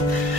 you